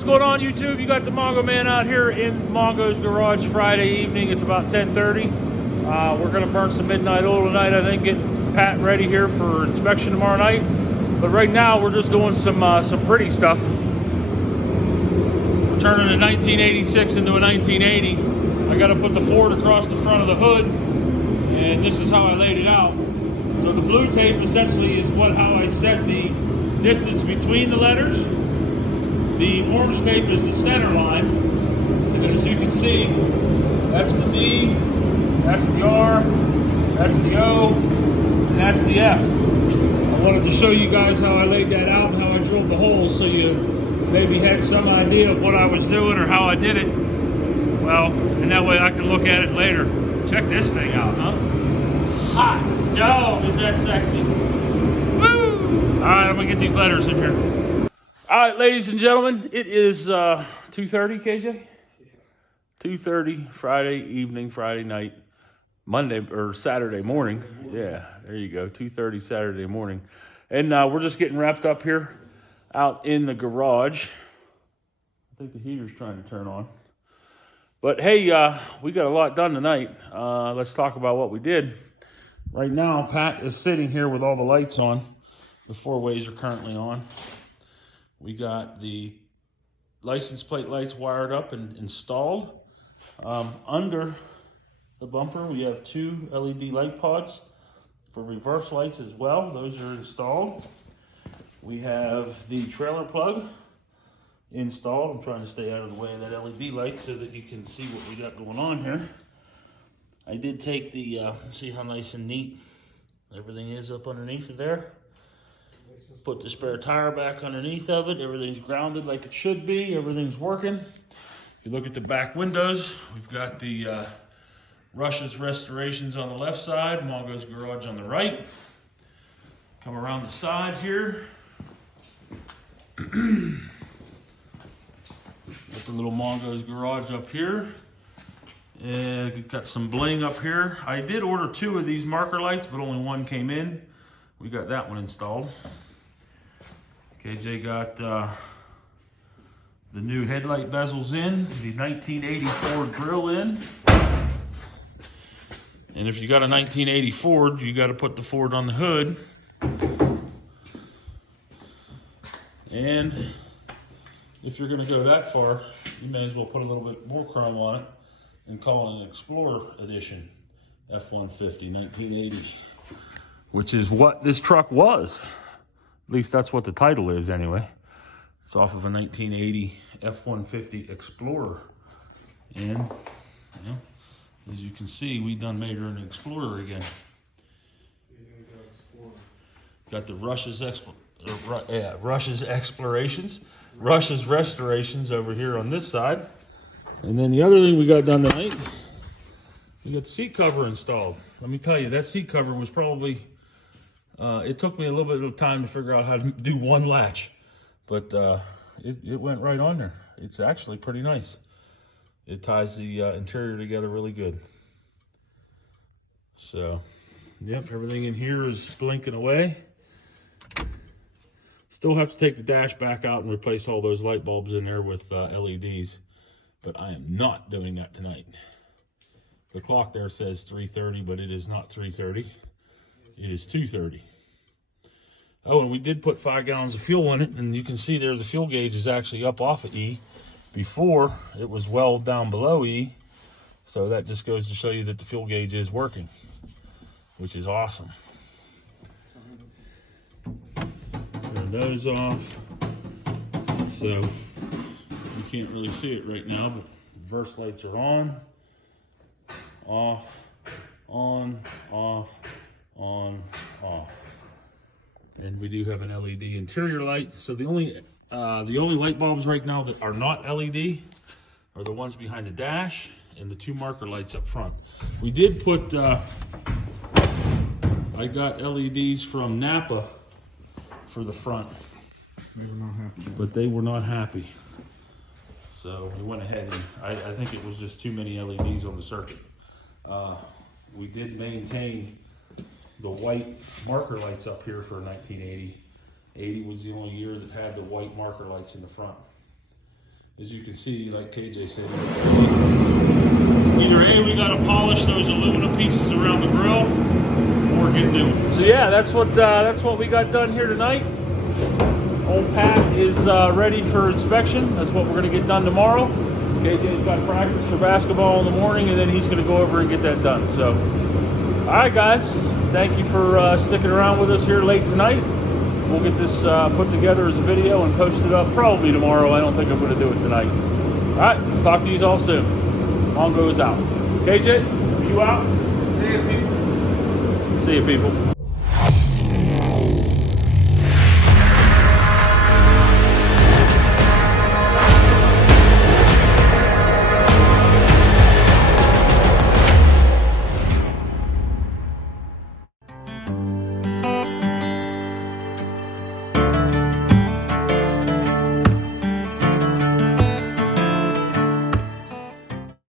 what's going on, YouTube? You got the Mongo Man out here in Mongo's garage Friday evening. It's about 10:30. We're going to burn some midnight oil tonight, I think, getting Pat ready here for inspection tomorrow night. But right now, we're just doing some pretty stuff. We're turning a 1986 into a 1980. I got to put the Ford across the front of the hood, and this is how I laid it out. So the blue tape essentially is how I set the distance between the letters. The orange tape is the center line, and then as you can see, that's the D, that's the R, that's the O, and that's the F. I wanted to show you guys how I laid that out and how I drilled the holes so you maybe had some idea of what I was doing or how I did it. Well, and that way I can look at it later. Check this thing out, huh? Hot dog, is that sexy? Woo! All right, I'm gonna get these letters in here. All right, ladies and gentlemen, it is 2:30, KJ? 2:30, Friday evening, Friday night, Monday or Saturday morning. Yeah, there you go, 2:30 Saturday morning. And we're just getting wrapped up here out in the garage. I think the heater's trying to turn on. But hey, we got a lot done tonight. Let's talk about what we did. Right now, Pat is sitting here with all the lights on. The four-ways are currently on. We got the license plate lights wired up and installed. Under the bumper, we have two LED light pods for reverse lights as well. Those are installed. We have the trailer plug installed. I'm trying to stay out of the way of that LED light so that you can see what we got going on here. I did take the, see how nice and neat everything is up underneath of there. Put the spare tire back underneath of it. Everything's grounded like it should be. Everything's working. If you look at the back windows, we've got the Rush's Restorations on the left side, Mongo's Garage on the right. Come around the side here. Got the little Mongo's Garage up here. And we've got some bling up here. I did order two of these marker lights, but only one came in. We got that one installed. KJ got the new headlight bezels in, the 1980 Ford grill in. And if you got a 1980 Ford, you got to put the Ford on the hood. And if you're going to go that far, you may as well put a little bit more chrome on it and call it an Explorer Edition F-150 1980, which is what this truck was. At least that's what the title is anyway. It's off of a 1980 F-150 Explorer. And, you know, as you can see, we done made her an Explorer again. Got the Rush's Explorations, Rush's Restorations over here on this side. And then the other thing we got done tonight, we got the seat cover installed. Let me tell you, that seat cover was probably, it took me a little bit of time to figure out how to do one latch, but it went right on there. It's actually pretty nice. It ties the interior together really good. So, yep, everything in here is blinking away. Still have to take the dash back out and replace all those light bulbs in there with LEDs, but I am not doing that tonight. The clock there says 3:30, but it is not 3:30. It is 2:30. Oh, and we did put 5 gallons of fuel in it, and you can see there the fuel gauge is actually up off of E. Before, it was well down below E, so that just goes to show you that the fuel gauge is working, which is awesome. Turn those off. So, you can't really see it right now, but reverse lights are on, off, on, off, on, off. And we do have an LED interior light. So the only light bulbs right now that are not LED are the ones behind the dash and the two marker lights up front. We did put, I got LEDs from Napa for the front. They were not happy. But they were not happy. So we went ahead and I think it was just too many LEDs on the circuit. We did maintain the white marker lights up here for 1980. 80 was the only year that had the white marker lights in the front. as you can see, like KJ said, Either A, we gotta polish those aluminum pieces around the grill, or get new ones. So yeah, that's what we got done here tonight. Old Pat is ready for inspection. That's what we're gonna get done tomorrow. KJ's got practice for basketball in the morning, and then he's gonna go over and get that done. So, all right, guys, thank you for sticking around with us here late tonight. We'll get this put together as a video and post it up probably tomorrow. I don't think I'm gonna do it tonight. All right, talk to you all soon. Mongo's out. KJ, are you out? See you, people. See you, people.